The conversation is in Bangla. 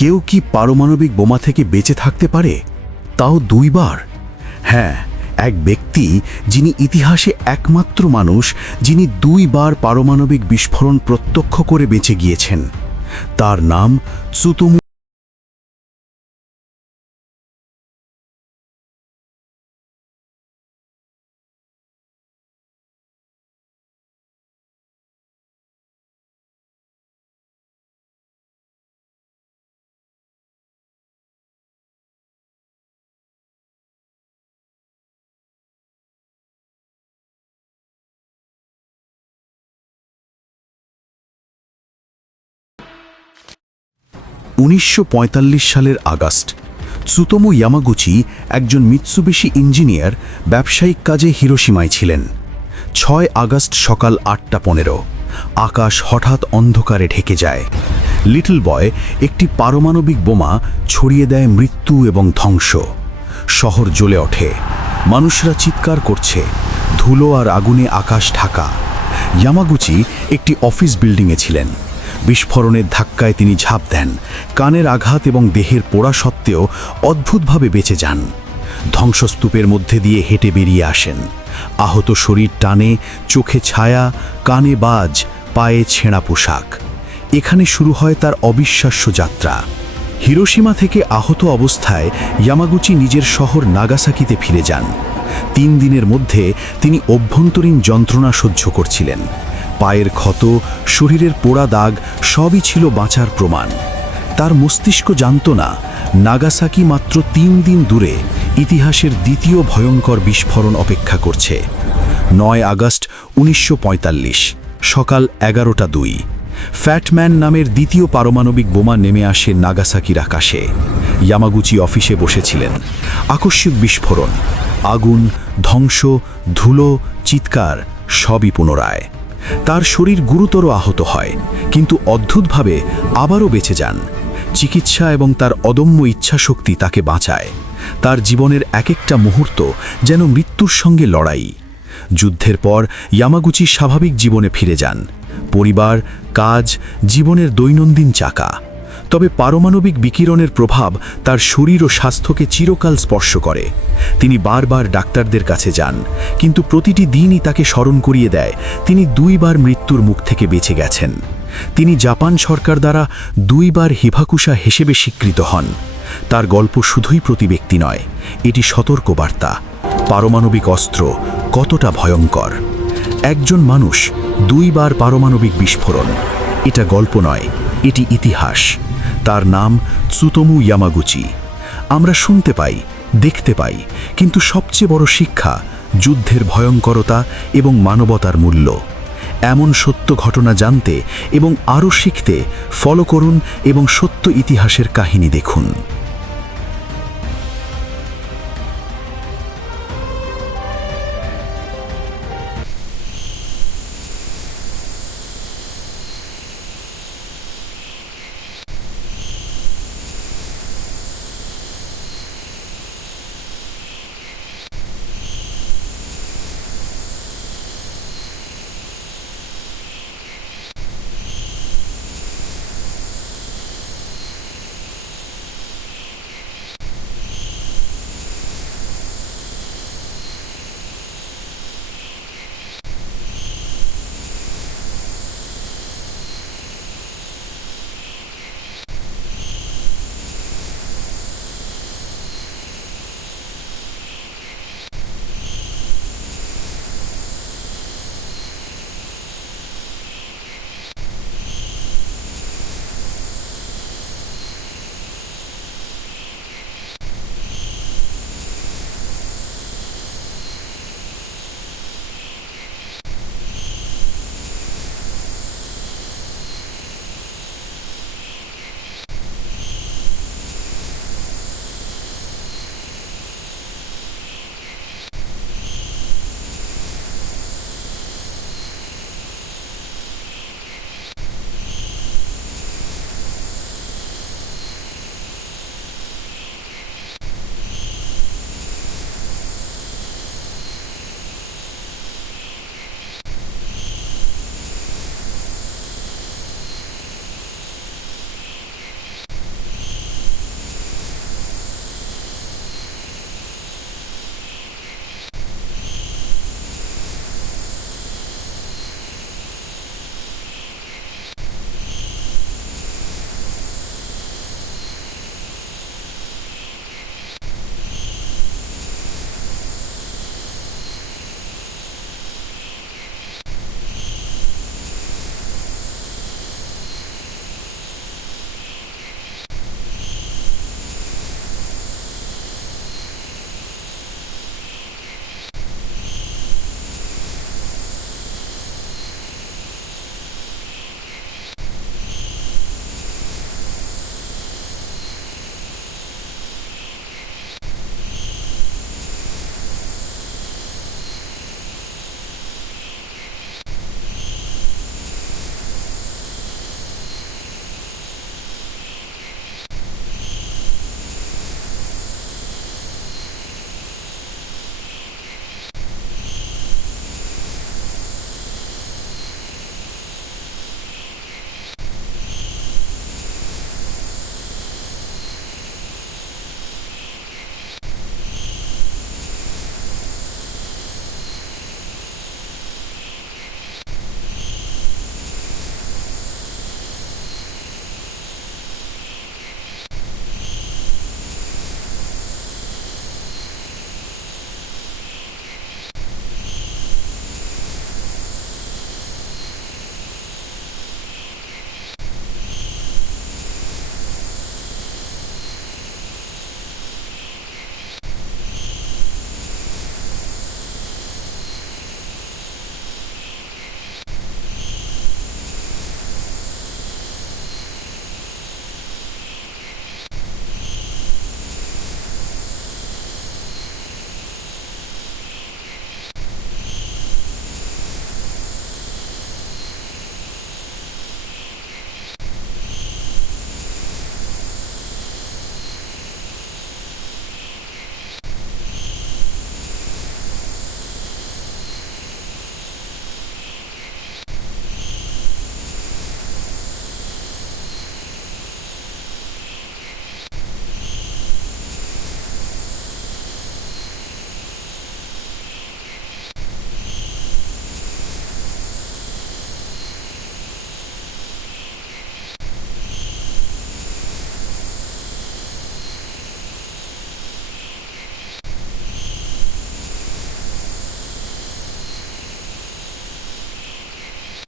কেউ কি পারমাণবিক বোমা থেকে বেঁচে থাকতে পারে, তাও 2 বার? হ্যাঁ, এক ব্যক্তি যিনি ইতিহাসে একমাত্র মানুষ যিনি 2 বার পারমাণবিক বিস্ফোরণ প্রত্যক্ষ করে বেঁচে গিয়েছেন। তার নাম त्सुतोमু। 1945 সালের আগস্ট, त्सुतोमু ইয়ামাগুচি একজন মিৎসুবিশি ইঞ্জিনিয়ার ব্যবসায়িক কাজে হিরোশিমায় ছিলেন। 6 আগস্ট সকাল 8:15 আকাশ হঠাৎ অন্ধকারে ঢেকে যায়। লিটল বয় একটি পারমাণবিক বোমা ছড়িয়ে দেয় মৃত্যু এবং ধ্বংস। শহর জ্বলে ওঠে, মানুষরা চিৎকার করছে, ধুলো আর আগুনে আকাশ ঢাকা। ইয়ামাগুচি একটি অফিস বিল্ডিংয়ে ছিলেন। বিস্ফোরণের ধাক্কায় তিনি ঝাঁপ দেন, কানের আঘাত এবং দেহের পোড়া সত্ত্বেও অদ্ভুতভাবে বেঁচে যান। ধ্বংসস্তূপের মধ্যে দিয়ে হেঁটে বেরিয়ে আসেন। আহত শরীর টানে, চোখে ছায়া, কানে বাজ, পায়ে ছেঁড়া পোশাক। এখানে শুরু হয় তার অবিশ্বাস্য যাত্রা। হিরোশিমা থেকে আহত অবস্থায় ইয়ামাগুচি নিজের শহর নাগাসাকিতে ফিরে যান। 3 দিনের মধ্যে তিনি অভ্যন্তরীণ যন্ত্রণা সহ্য করছিলেন। পায়ের ক্ষত, শরীরের পোড়া দাগ সবই ছিল বাঁচার প্রমাণ। তার মস্তিষ্ক জানত না নাগাসাকি মাত্র 3 দিন দূরে ইতিহাসের দ্বিতীয় ভয়ঙ্কর বিস্ফোরণ অপেক্ষা করছে। 9 আগস্ট 1945 সকাল 11:02 ফ্যাটম্যান নামের দ্বিতীয় পারমাণবিক বোমা নেমে আসে নাগাসাকির আকাশে। ইয়ামাগুচি অফিসে বসেছিলেন। আকস্মিক বিস্ফোরণ, আগুন, ধ্বংস, ধুলো, চিৎকার সবই পুনরায়। তার শরীর গুরুতর আহত হয়, কিন্তু অদ্ভুতভাবে আবারও বেঁচে যান। চিকিৎসা এবং তার অদম্য ইচ্ছাশক্তি তাকে বাঁচায়। তার জীবনের এক একটা মুহূর্ত যেন মৃত্যুর সঙ্গে লড়াই। যুদ্ধের পর ইয়ামাগুচি স্বাভাবিক জীবনে ফিরে যান। পরিবার, কাজ, জীবনের দৈনন্দিন চাকা। তবে পারমাণবিক বিকিরণের প্রভাব তার শরীর ও স্বাস্থ্যকে চিরকাল স্পর্শ করে। তিনি বারবার ডাক্তারদের কাছে যান, কিন্তু প্রতিটি দিনই তাকে স্মরণ করিয়ে দেয় তিনি 2 বার মৃত্যুর মুখ থেকে বেঁচে গেছেন। তিনি জাপান সরকার দ্বারা 2 বার হিবাকুশা হিসেবে স্বীকৃত হন। তার গল্প শুধুই প্রতি ব্যক্তি নয়, এটি সতর্কবার্তা পারমাণবিক অস্ত্র কতটা ভয়ঙ্কর। একজন মানুষ 2 বার পারমাণবিক বিস্ফোরণ, এটা গল্প নয়, এটি ইতিহাস। তার নাম त्सुतोमु ইয়ামাগুচি। আমরা শুনতে পাই, দেখতে পাই, কিন্তু সবচেয়ে বড় শিক্ষা যুদ্ধের ভয়ঙ্করতা এবং মানবতার মূল্য। এমন সত্য ঘটনা জানতে এবং আরও শিখতে ফলো করুন এবং সত্য ইতিহাসের কাহিনী দেখুন।